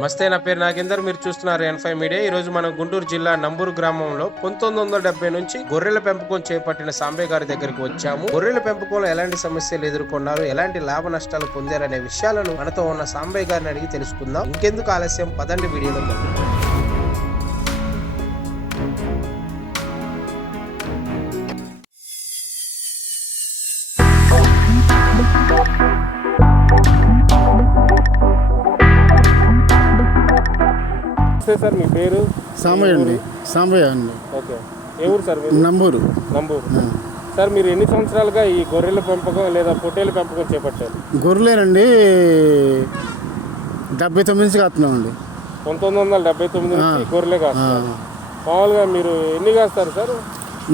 నమస్తే, నా పేరు నాగేందర్. మీరు చూస్తున్నారు N5 మీడియా. ఈ రోజు మనం గుంటూరు జిల్లా నంబూరు గ్రామంలో 1970 నుంచి గొర్రెల పెంపకం చేపట్టిన సాంబయ్య గారి దగ్గరికి వచ్చాము. గొర్రెల పెంపకంలో ఎలాంటి సమస్యలు ఎదుర్కొన్నారు, ఎలాంటి లాభ నష్టాలు పొందారనే విషయాలను మనతో ఉన్న సాంబయ్య గారిని అడిగి తెలుసుకుందాం. ఇంకెందుకు ఆలస్యం, పదండి వీడియోలో వెళ్దాం. సార్ మీ పేరు? సాంబయ్య అండి. సాంబయ్య అండి. ఓకే, ఏ ఊరు సార్? నంబూరు. సార్ మీరు ఎన్ని సంవత్సరాలుగా ఈ గొర్రెల పెంపకం లేదా పొట్టేల పెంపకం చేపట్టారు? గొర్రెలేనండి 79 నుంచి కాస్తున్నామండి. 1979 నుంచి గొర్రెలే కాస్తారు. మామూలుగా మీరు ఎన్ని కాస్తారు సార్?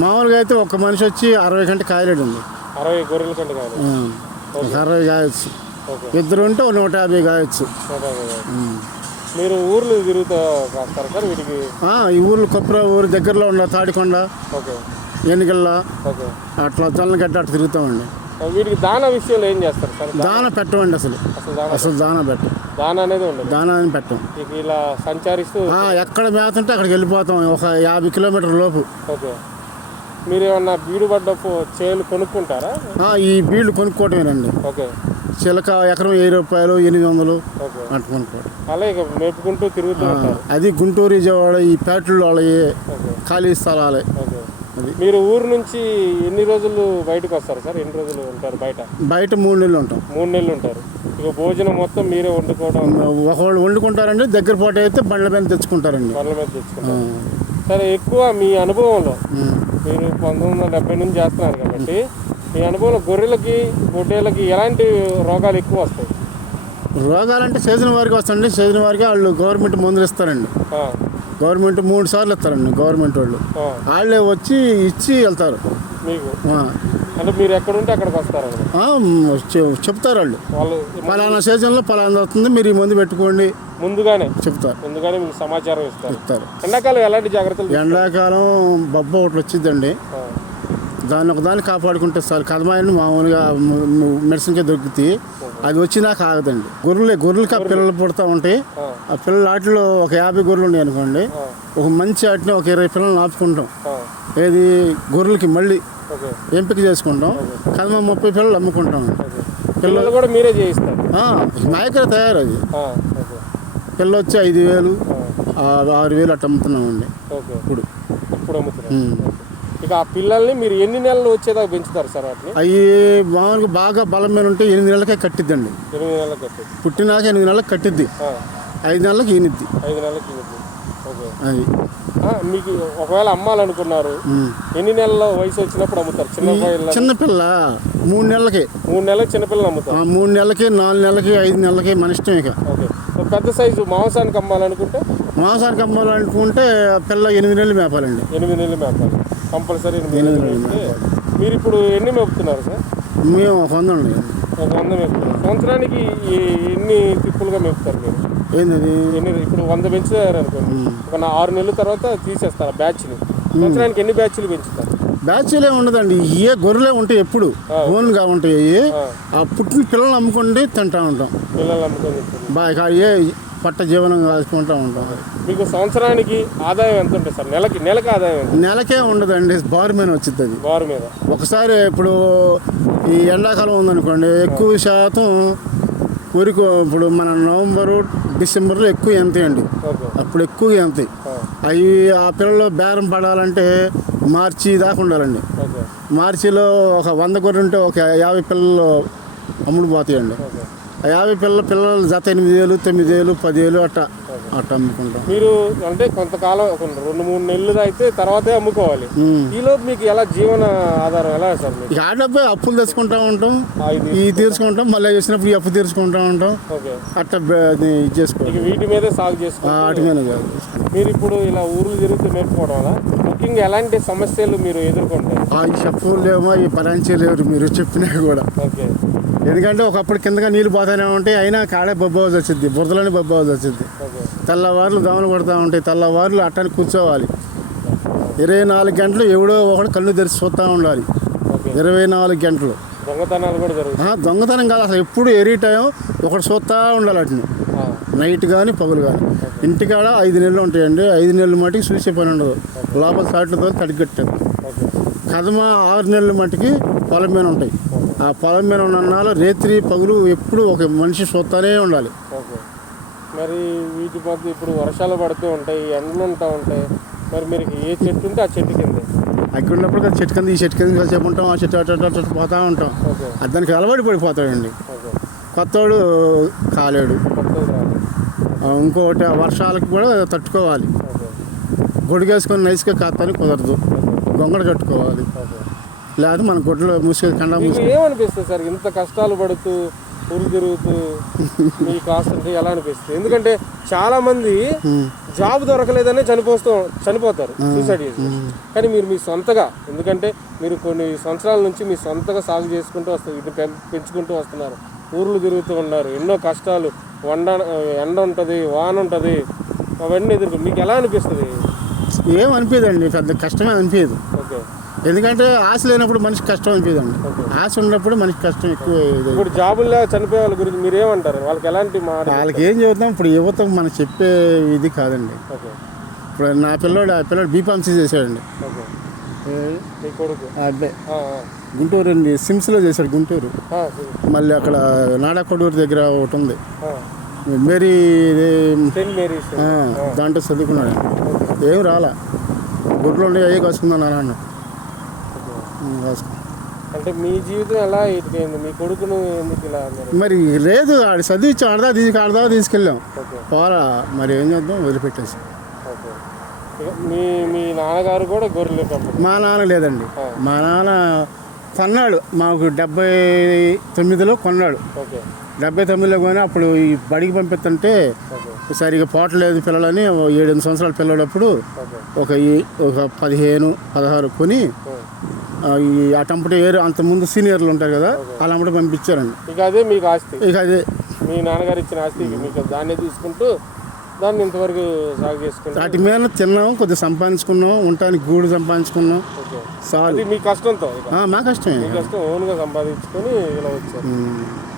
మామూలుగా అయితే ఒక మనిషి వచ్చి 60 గంట కాయలేడండి. 60 గొర్రెల కంటే కాయలేదు. 60 కాయచ్చు. ఇద్దరు ఉంటే 150 కాయచ్చు. మీరు ఊర్లు తిరుగుతూ కాస్తారు సార్ వీటికి? ఈ ఊర్లు కొప్పర ఊరు దగ్గరలో ఉన్న తాడికొండ, ఎన్నికల్లా, అట్లా జల్లగడ్డ అట్లా తిరుగుతామండి. వీటికి దానా విషయంలో ఏం చేస్తారు సార్? దానా పెట్టమండి. అసలు దానా పెట్టం. దానా అనేది ఉండదు. దానా అని పెట్టం. ఇలా సంచరిస్తూ ఎక్కడ మేత ఉంటే అక్కడికి వెళ్ళిపోతాం, ఒక 50 కిలోమీటర్ల లోపు. ఓకే, మీరు ఏమన్నా బీడు పడ్డ చేలు కొనుక్కుంటారా? ఈ బీళ్ళు కొనుక్కోవటమేనండి. ఓకే, చిలక ఎకరం 1000 రూపాయలు, 800 అట్లా కొనుక్కోవడం. అలాగే మేపుకుంటూ తిరుగుతూ ఉంటారు. అది గుంటూరు, విజయవాడ ఈ పేటలు వాళ్ళ ఖాళీ స్థలాలే. మీరు ఊరు నుంచి ఎన్ని రోజులు బయటకు వస్తారు సార్? ఎన్ని రోజులు ఉంటారు బయట? బయట 3 నెలలు ఉంటాం. 3 నెలలు ఉంటారు. ఇక భోజనం మొత్తం మీరే వండుకోవడం? ఒకళ్ళు వండుకుంటారండి, దగ్గర పూట అయితే బండ్ల మీద తెచ్చుకుంటారండి. బండ్ల మీద తెచ్చుకుంటారు. సరే, ఎక్కువ మీ అనుభవంలో మీరు 1970 నుంచి చేస్తున్నారు కాబట్టి మీ అనుభవంలో గొర్రెలకి పొట్టేళ్ళకి ఎలాంటి రోగాలు ఎక్కువ వస్తాయి? రోగాలంటే సీజన్ వారికి వస్తాయండి. సీజన్ వారికి వాళ్ళు గవర్నమెంట్ మందులు ఇస్తారండి. గవర్నమెంట్ 3 సార్లు ఇస్తారండి. గవర్నమెంట్ వాళ్ళు వాళ్ళే వచ్చి ఇచ్చి వెళ్తారు మీకు. అంటే మీరు ఎక్కడుంటే అక్కడికి వస్తారు? చెప్తారు వాళ్ళు, పలానా సీజన్లో పలానా వస్తుంది, మీరు ఈ మందు పెట్టుకోండి ముందుగానే చెప్తారు. ముందుగానే మీకు సమాచారం ఇస్తారు. ఎండాకాలం ఎలాంటి జాగ్రత్తలు? ఎండాకాలం బొబ్బ ఒకటి వచ్చిందండి. దాన్ని ఒకదాన్ని కాపాడుకుంటే సార్. కదమాయని మామూలుగా మెడిసిన్కే దొరుకుతాయి. అది వచ్చినాక ఆగదండి. గొర్రెలకి ఆ పిల్లలు పుడతా ఉంటాయి. ఆ పిల్లలు వాటిలో ఒక 50 గొర్రెలు ఉన్నాయి అనుకోండి, ఒక మంచి వాటిని ఒక 20 పిల్లలు ఆపుకుంటాం. ఏది గొర్రెలకి మళ్ళీ ఎంపిక చేసుకుంటాం. కదమ 30 పిల్లలు అమ్ముకుంటాం. పిల్లలు కూడా మీరే చేయిస్తారు? నాయకులు తయారు. అది పిల్ల వచ్చి 5000, 6000 అట్లా అమ్ముతున్నామండి ఇప్పుడు. ఇక ఆ పిల్లల్ని మీరు ఎన్ని నెలలు వచ్చేదాకా పెంచుతారు సార్? వాటిని అవి మామూలుగా బాగా బలం మీద ఉంటే 8 నెలలకే కట్టిద్దండి. 8 నెలలకు కట్టిద్ది. పుట్టినాక 8 నెలలకు కట్టిద్ది. 5 నెలలకు ఈనిద్ది. 5 నెలలకు ఈనిద్ది. ఓకే, అది మీకు ఒకవేళ అమ్మాలనుకున్నారు, ఎన్ని నెలల వయసు వచ్చినప్పుడు అమ్ముతారు? చిన్నపిల్ల 3 నెలలకి. 3 నెలలకు చిన్నపిల్లలు అమ్ముతారు. 3 నెలలకి, 4 నెలలకి, 5 నెలలకి మన ఇష్టం. ఇక పెద్ద సైజు మాంసానికి అమ్మాలనుకుంటే? మాంసానికి అమ్మాలనుకుంటే పిల్ల 8 నెలలు మేపాలండి. 8 నెలలు మేపాలి కంపల్సరీ. 8 నెలలు. మీరు ఇప్పుడు ఎన్ని మేపుతున్నారు సార్? మేము 100 అండి. 100 మేపుతున్నారు. సంవత్సరానికి ఎన్ని తిప్పులుగా మేపుతారు మీరు? ఏంటది? ఇప్పుడు 100 పెంచుతారు అనుకోండి, ఒక 6 నెలల తర్వాత తీసేస్తారు బ్యాచ్ని. సంవత్సరానికి ఎన్ని బ్యాచ్లు పెంచుతారు? బ్యాచ్లే ఉండదండి, ఏ గొర్రెలే ఉంటాయి. ఎప్పుడు ఓన్గా ఉంటాయి. ఆ పుట్టిన పిల్లలు అమ్ముకుంటే తింటా ఉంటాం. పిల్లలు అమ్ముకొని బాగా ఏ పట్ట జీవనం కాసుకుంటూ ఉంటాం. మీకు సంవత్సరానికి ఆదాయం ఎంత ఉంటుంది సార్? నెలకి ఆదాయం? నెలకే ఉండదండి, బారు మీద వచ్చింది. అది బారు మీద ఒకసారి ఇప్పుడు ఈ ఎండాకాలం ఉందనుకోండి, ఎక్కువ శాతం వరకు ఇప్పుడు మన నవంబరు, డిసెంబర్లో ఎక్కువ ఎంతాయండి. అప్పుడు ఎక్కువగా ఎంతాయి. అవి ఆ పిల్లలు బేరం పడాలంటే మార్చి దాకా ఉండాలండి. మార్చిలో ఒక 100 గొర్రెలు ఉంటే ఒక 50 పిల్లలు అమ్ముడు పోతాయండి. ఆ 50 పిల్లలు జత 8000, 9000, 10,000 అట్లా అమ్ముకుంటాం. మీరు అంటే కొంతకాలం 2-3 నెలలు అయితే తర్వాతే అమ్ముకోవాలి. ఈలోపు మీకు ఎలా జీవన ఆధారం ఎలా సార్? ఇక ఆడపై అప్పులు తెచ్చుకుంటా ఉంటాం, ఇవి తీర్చుకుంటాం, మళ్ళీ చేసినప్పుడు ఈ అప్పు తీర్చుకుంటా ఉంటాం. అట్లా ఇది చేసుకోవాలి. వీటి మీదే సాగు చేసుకోవాలి. వాటి మీద కాదు. మీరు ఇప్పుడు ఇలా ఊర్లు తిరుగుతూ మేపుకోవడం వల్ల ముఖ్యంగా ఎలాంటి సమస్యలు మీరు ఎదుర్కొంటారు? ఈ చెప్పులు లేమో, ఈ పరాంచలేరు మీరు చెప్పినా కూడా. ఎందుకంటే ఒకప్పుడు కిందగా నీళ్ళు పోతానే ఉంటాయి, అయినా కాడే బొబ్బవలసి వచ్చింది, బురదలోనే బొబ్బవలసి వచ్చింది. తెల్లవారులు దోమలు కొడతా ఉంటాయి. తెల్లవారులు అట్టానికి కూర్చోవాలి. 24 గంటలు ఎవడో ఒకడు కళ్ళు తెరిచి చూస్తూ ఉండాలి. 24 గంటలు. దొంగతనాలు కూడా జరుగుతాయి? దొంగతనం కాదు, అసలు ఎప్పుడు ఎనీ టైం ఒకటి చూస్తూ ఉండాలి. వాటిని నైట్ కానీ పగులు కానీ. ఇంటికాడ 5 నెలలు ఉంటాయండి. 5 నెలల మటుకి చూసే పని ఉండదు. లోపల సాట్లతో తడిగట్టారు. కదమ 6 నెలల మటుకి పొలం మీద ఉంటాయి. ఆ పొలం మీద ఉన్న రేత్రి పగులు ఎప్పుడు ఒక మనిషి చూస్తూనే ఉండాలి. మరి వీటి మధ్య ఇప్పుడు వర్షాలు పడుతూ ఉంటాయి, ఎండలు ఉంటాయి. మరి మీరు ఏ చెట్టు ఉంటే ఆ చెట్టు కింద అక్కడ ఉన్నప్పుడు చెట్టు కింద ఈ చెట్టు కింద కాసేపు ఉంటాం. ఆ చెట్టు అటు పోతూ ఉంటాం. అది దానికి అలవాటు పడిపోతాడండి. కొత్తవాడు కాలేడు. ఇంకోటి వర్షాలకు కూడా తట్టుకోవాలి. గొడుగేసుకొని నైస్గా కాస్తానికి కుదరదు. గొంగడ కట్టుకోవాలి. లేదా మన గొడ్లు మూసుకొని కండ మూసుకొని. ఏమనిపిస్తుంది సార్ ఇంత కష్టాలు పడుతూ ఊరు తిరుగుతూ మీకు కాస్తుంటే ఎలా అనిపిస్తుంది? ఎందుకంటే చాలా మంది జాబ్ దొరకలేదనే చనిపోతారు సూసైడ్ చేసి. కానీ మీరు మీ సొంతగా, ఎందుకంటే మీరు కొన్ని సంవత్సరాల నుంచి మీ సొంతగా సాగు చేసుకుంటూ వస్తారు, ఇటు పెంచుకుంటూ వస్తున్నారు, ఊర్లు తిరుగుతూ ఉన్నారు. ఎన్నో కష్టాలు, ఎండ ఉంటుంది, వాన ఉంటుంది, అవన్నీ ఎదుర్కొంటారు. మీకు ఎలా అనిపిస్తుంది? ఏమనిపించదండి, పెద్ద కష్టమే అనిపించదు. ఓకే. ఎందుకంటే ఆశ లేనప్పుడు మనిషికి కష్టం అనిపించదండి. ఆశ ఉన్నప్పుడు మనిషికి కష్టం ఎక్కువ. ఇప్పుడు జాబుల్లో చనిపోయే వాళ్ళ గురించి మీరు ఏమంటారు? వాళ్ళకి ఎలాంటి వాళ్ళకి ఏం చెబుతాం? ఇప్పుడు యువత మనం చెప్పే ఇది కాదండి. ఇప్పుడు నా పిల్లోడు బీఫార్మసీ చేశాడండి. అదే గుంటూరు అండి, సిమ్స్లో చేశాడు గుంటూరు. మళ్ళీ అక్కడ నాడాకొడూరు దగ్గర ఒకటి ఉంది, మేరీ దాంట్లో చదువుకున్నాడు. ఏం రాలా, గుడ్లు ఉండే అయ్యే కాసుకుందాను అన్న. అంటే మీ జీవితం ఎలా ఇటుకైంది? మీ కొడుకును ఎందుకు ఇలా? మరి లేదు, ఆడు చదివించి ఆడదా తీసుకెళ్ళాం. పోరా మరి ఏం చేద్దాం, వదిలిపెట్టేసి. మీ నాన్నగారు కూడా గొర్రెలు? మా నాన్న లేదండి. మా నాన్న కొన్నాడు, మాకు 79లో కొన్నాడు. 79లో కొని అప్పుడు ఈ బడికి పంపిస్తుంటే సరిగా పోవట్లేదు పిల్లలని 7-8 సంవత్సరాల పిల్లడప్పుడు ఒక 15, 16 కొని ఈ అటంపటి ఏరు అంతకుముందు సీనియర్లు ఉంటారు కదా, అలా అమ్మటి పంపించారండి. ఇక అదే మీకు ఆస్తి? ఇక అదే మీ నాన్నగారు ఇచ్చిన ఆస్తి. మీకు దాన్ని తీసుకుంటూ దాన్ని ఇంతవరకు సాగు చేసుకుంటాం. వాటి మీద తిన్నాం, కొద్దిగా సంపాదించుకున్నాం, ఉండటానికి గూడు సంపాదించుకున్నాం. చాలు. మీ కష్టంతో? మా కష్టమే. మీ కష్టం ఓన్గా సంపాదించుకొని ఇలా వచ్చారు.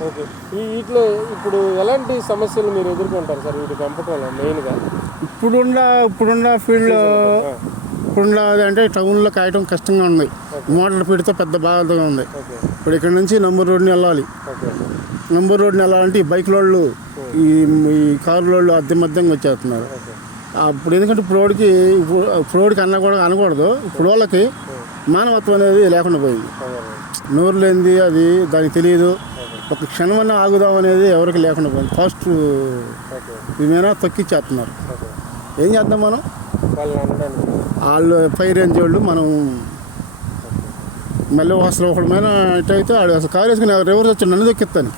ఓకే. వీటిలో ఇప్పుడు ఎలాంటి సమస్యలు మీరు ఎదుర్కొంటారు సార్ వీటి పెంపకంలో మెయిన్గా? ఇప్పుడున్న ఫీల్డ్లో అంటే టౌన్లో కాయటం కష్టంగా ఉంది. మోటార్ ఫీడ్తో పెద్ద బాధగా ఉంది. ఇప్పుడు ఇక్కడ నుంచి నంబర్ రోడ్ని వెళ్ళాలి. నంబర్ రోడ్ని వెళ్ళాలంటే ఈ బైక్ లోళ్ళు, ఈ కారు లోళ్ళు మధ్యంగా వచ్చేస్తున్నారు. అప్పుడు ఎందుకంటే ఇప్పుడు అన్నా కూడా అనకూడదు. ఇప్పుడు వాళ్ళకి మానవత్వం అనేది లేకుండా పోయింది. నోరు లేనిది అది దానికి తెలియదు. ఒక క్షణమన్నా ఆగుదాం అనేది ఎవరికి లేకుండా పోయింది. ఫాస్ట్ ఇవేనా తొక్కిచ్చేస్తున్నారు. ఏం చేద్దాం మనం? వాళ్ళు పై రేంజ్ వాళ్ళు, మనం మళ్ళీ అసలు ఒకడమైన ఇటైతే ఆడు అసలు కారు వేసుకుని ఎవరు వచ్చి నన్ను దొక్కిస్తాను.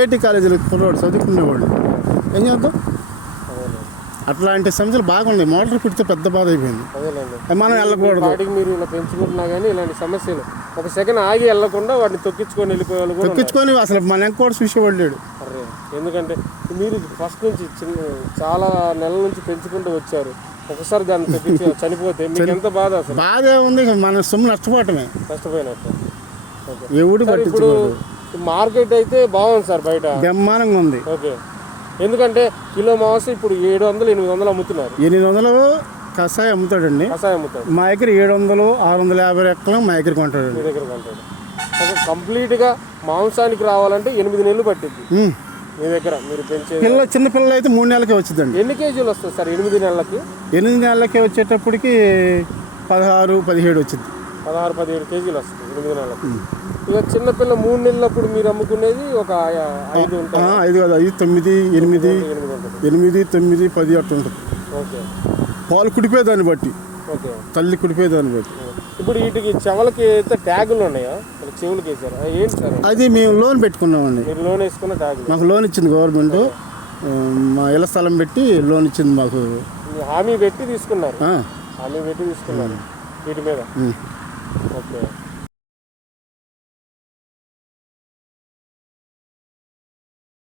ఏటీ కాలేజీలో కుర్రోడు చదువుకునేవాళ్ళు. ఏం చేద్దాం? అట్లాంటి సమస్యలు బాగున్నాయి. మోటార్ ఫిట్తో పెద్ద బాధ అయిపోయింది. మనం వెళ్ళకూడదు. మీరు ఇలా పెంచుకుంటున్నా కానీ ఇలాంటి సమస్యలు ఒక సెకండ్ ఆగి వెళ్ళకుండా వాటిని తొక్కించుకొని వెళ్ళిపోయేవాళ్ళు, తొక్కించుకొని అసలు మన కూడా చూసేవాళ్ళు లేడు. ఎందుకంటే మీరు ఫస్ట్ నుంచి చాలా నెలల నుంచి పెంచుకుంటూ వచ్చారు. ఒకసారి దాన్ని తగ్గించి చనిపోతే మీకు ఎంత బాధ? అసలు బాధ ఉంది. మన సొమ్ము నష్టపోయినట్టు. ఎవడు ఇప్పుడు మార్కెట్ అయితే బాగుంది సార్, బయట బ్రహ్మాండంగా ఉంది. ఓకే. ఎందుకంటే కిలో మాంసం ఇప్పుడు 700-800 అమ్ముతున్నారు. 800 కషాయం అమ్ముతాడండి. కషాయం అమ్ముతాడు. మా దగ్గర 700-650 ఎక్కడం మా దగ్గర కొంటాడు. మీ దగ్గర కొంటాడు. కంప్లీట్గా మాంసానికి రావాలంటే 8 నెలలు పట్టింది మీ దగ్గర మీరు పెంచే. చిన్న పిల్లలు అయితే 3 నెలలకే వచ్చిందండి. ఎన్ని కేజీలు వస్తుంది సార్ 8 నెలలకి? 8 నెలలకే వచ్చేటప్పటికి 16-17 వచ్చింది. 16-17 కేజీలు వస్తుంది 8 నెలలకి. ఇక చిన్నపిల్ల 3 నెలలప్పుడు మీరు అమ్ముకునేది ఒక 5 ఉంటుంది. 5 కాదు, 5, 9, 8, 10 అట్లా ఉంటుంది. ఓకే. పాలు కుడిపోయేదాన్ని బట్టి, ఓకే, తల్లి కుడిపోయేదాన్ని బట్టి. ఇప్పుడు వీటికి చెవులకి అయితే ట్యాగులు ఉన్నాయా? చెవులకి వేసారు ఏంటి సార్? అది మేము లోన్ పెట్టుకున్నామండి. మీరు లోన్ వేసుకున్న ట్యాగులు? మాకు లోన్ ఇచ్చింది గవర్నమెంట్. మా ఇళ్ల స్థలం పెట్టి లోన్ ఇచ్చింది మాకు. హామీ పెట్టి తీసుకున్నారు? హామీ పెట్టి తీసుకున్నారు వీటి మీద. ఓకే.